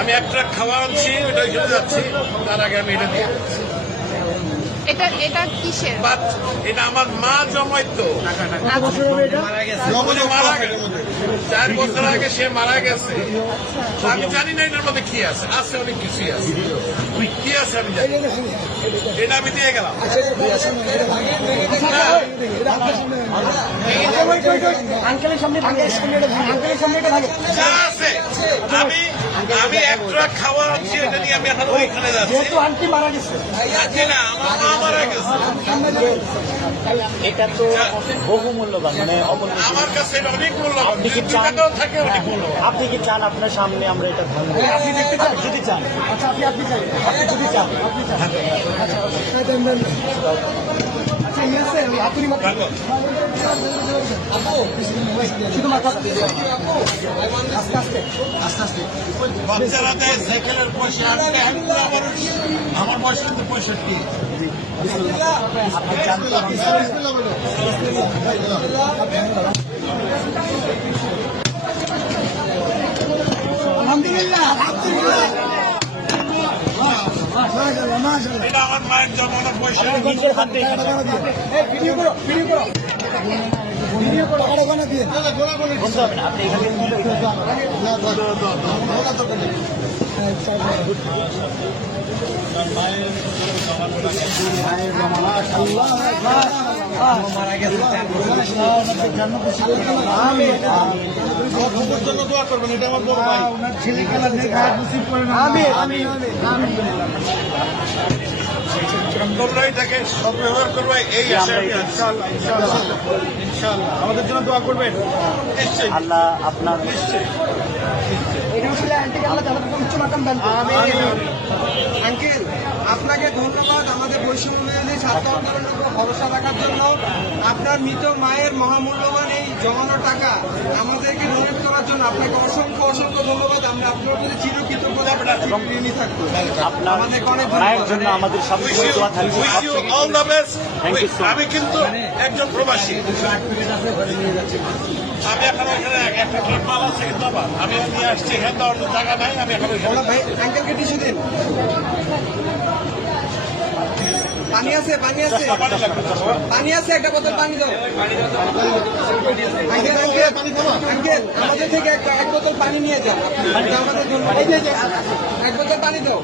আমি এক ট্রাক খাওয়া আনছি ওটা ওইখানে যাচ্ছি। তার আগে আমি এটা দিয়ে এটা এটা কিসের? বাট এটা আমার মা জমাইতো। উনি মারা গেছে চার বছর আগে সে মারা গেছে। আমি জানি না এটার মধ্যে কি আছে। আছে অনেক কিছুই আছে। কি আছে আমি জানি এটা আমি দিয়ে গেলাম। আঙ্কেলের সামনে ভাগে আঙ্কেলের সামনে এটা ভাগে যা আছে আমি আমি খাওয়া এটা নিয়ে আমি এখন ওইখানে যাচ্ছি। যেহেতু আন্টি মারা গেছে। যাচ্ছি না আমার মা মারা গেছে। এটা তো বহু মূল্যবান মানে আমার কাছে এটা অনেক মূল্যবান। আপনি কি চান? থাকে অনেক মূল্যবান। আপনি কি চান আপনার সামনে আমরা এটা আপনি দেখতে চান? যদি চান। আচ্ছা আপনি আপনি চাই। আপনি যদি চান আপনি চান। আচ্ছা। বাচ্চারা দেয় সাইকেলের পয়সা আমার পয়সা কিন্তু পঁয়ষট্টি। আপনি এটা আমার মায়ের জমানো পয়সা নিজের হাতে ভিডিও করো ভিডিও করো ভিডিও আমি আমি আমি সদ্ব্যবহার করবে এই আশা আমি। আমাদের জন্য দোয়া করবেন নিশ্চয়ই আল্লাহ আপনার আন্টিকে আল্লাহ উচ্চ মাকাম দান করুন। আপনাকে ধন্যবাদ আমাদের বৈষম্য বিরোধী ছাত্র আন্দোলনের উপর ভরসা রাখার জন্য। আপনার মৃত মায়ের মহামূল্যবান এই জমানো টাকা আমাদেরকে ডোনেট করার জন্য আপনাকে অসংখ্য অসংখ্য ধন্যবাদ। আমরা আপনার প্রতি চিরকৃতজ্ঞতা ঋণী থাকব আমাদেরকে অনেক। জন্য আমাদের সবসময় দোয়া থাকবে. আমি কিন্তু একজন প্রবাসী। আমি এখন ওখানে একটা মাল আছে কিন্তু আমার আমি নিয়ে আসছি এখানে তো অন্য জায়গা নাই আমি এখন ভাই আঙ্কেলকে দিন। পানি আছে পানি আছে। পানি আছে, একটা বোতল পানি দাও। আঙ্কেল আমাদের থেকে এক বোতল পানি নিয়ে যাও। আমাদের জন্য। এক বোতল পানি দাও।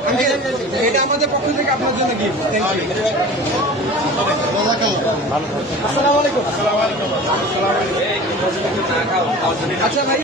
এটা আমাদের পক্ষ থেকে আপনার জন্য থ্যাংক আসসালামু আচ্ছা ভাই।